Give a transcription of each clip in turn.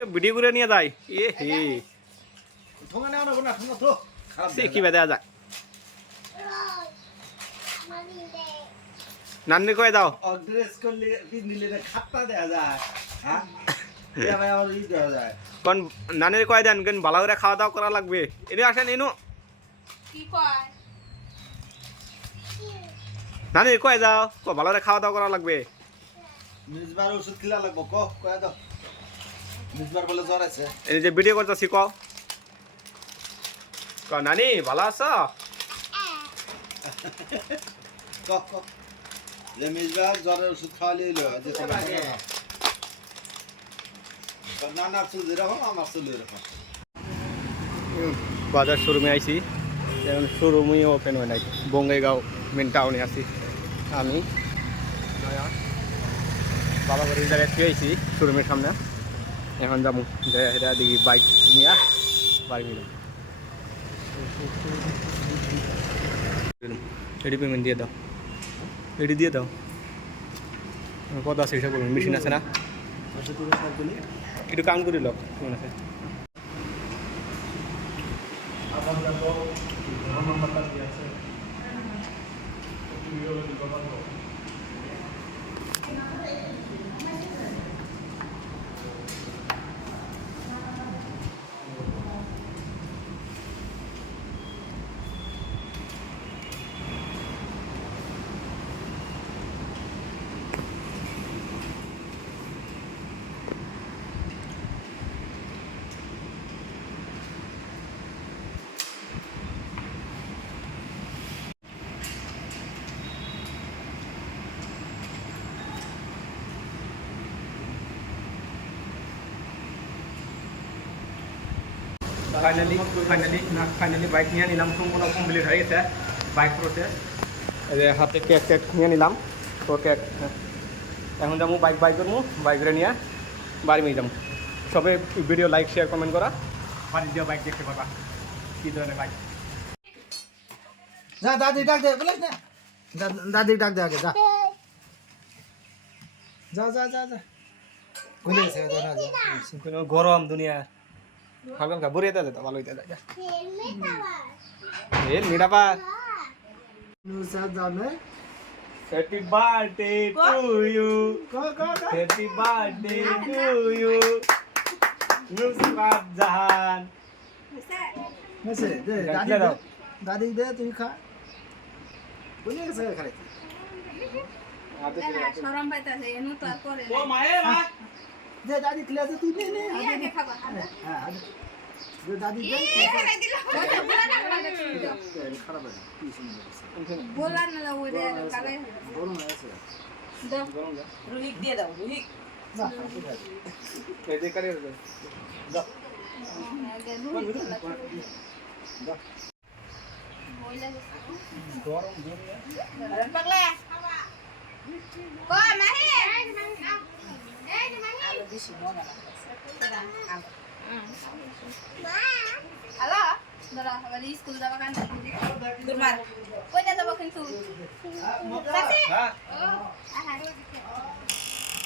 Video করে নিয়ে যাই এ হে। ঠোঙা নেওয়া না, কোনো ঠোঙা তো। খারাপ সে দেখা কি বেদা নান্নি কয়ে দাও। ড্রেস করলে নিলে না খাপ্পা দেয়া যায় হ্যাঁ? কোন নানির কয়ে দেন কেন ভালো করে খাওয়া দাওয়া করা লাগবে? এনে আসেন এনু। কি কয়? নানির কয়ে দাও ক ভালো করে খাওয়া দাওয়া করা লাগবে? নিজবার ওষুধ খিলা লাগবো ক কয়ে দাও। নিজবার বলে জ্বর আছে। এই যে ভিডিও করতেছি ক। ক নানি ভালো আছো? ক ক। যে মিসবার জ্বরের ওষুধ খাওয়ালে এলো যে বাজার শোরুমে আইছি। এখন শোরুমই ওপেন হয় নাই। বঙ্গাইগাঁও মেন টাউনে আছি আমি। বাবা জায়গায় আইছি শোরুমের সামনে। এখন যাব। হেরা দেখি বাইক নিয়ে বাড়ি এডি পেমেন্ট দিয়ে দাও। এডি দিয়ে দাও। কত আছে মেশিন আছে না? একটু কাম করে লোক কেমন আছে? ফাইনালি না ফাইনালি বাইক নিয়ে নিলাম সম্পূর্ণ কমপ্লিট হয়ে গেছে বাইক প্রসেস এই যে হাতে কেক টেক নিয়ে নিলাম তো কেক এখন যাব বাইক বাইক করব বাইকরে নিয়ে বাড়ি নিয়ে যাব সবে ভিডিও লাইক শেয়ার কমেন্ট করা বাড়ি দিয়ে বাইক দেখতে পাবা কী ধরনের বাইক যা দাদি ডাক দে বলে না দা- দাদি ডাক দে আগে যা যা যা যা যা ভুলে গেছে তো না যা কোনো গরম দুনিয়া হালকা হালকা বরিয়ে দেয় তো ভালো হইতে দেয় এ নিরাপার নুসা জানে হ্যাপি বার্থডে টু ইউ ক ক ক happy birthday to you Nusrat Jahan মেসে দে ডাক দাদি দে দে দাও। দাদি দে তুই খা ভুলে গেছে খালি সরম পাইতাছে এনু তো আর করে ও মায়ে মা দে দাদি ক্লাসে তুই নে নে। আগে খাবা হ্যাঁ আগে। দে দাদি দে ওটা বলা না বলা না খারাপ আছে কি শুনে বলা না ওই রে কালে গরম আছে দাও। রুহিক দিয়ে দাও রুহিক না ঠিক দে করে দাও। বইলা গরম পাগলা। হ্যালো দাদা আবার স্কুল যাবা কান গুরমার কইটা যাব কিন্তু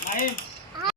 মাহিম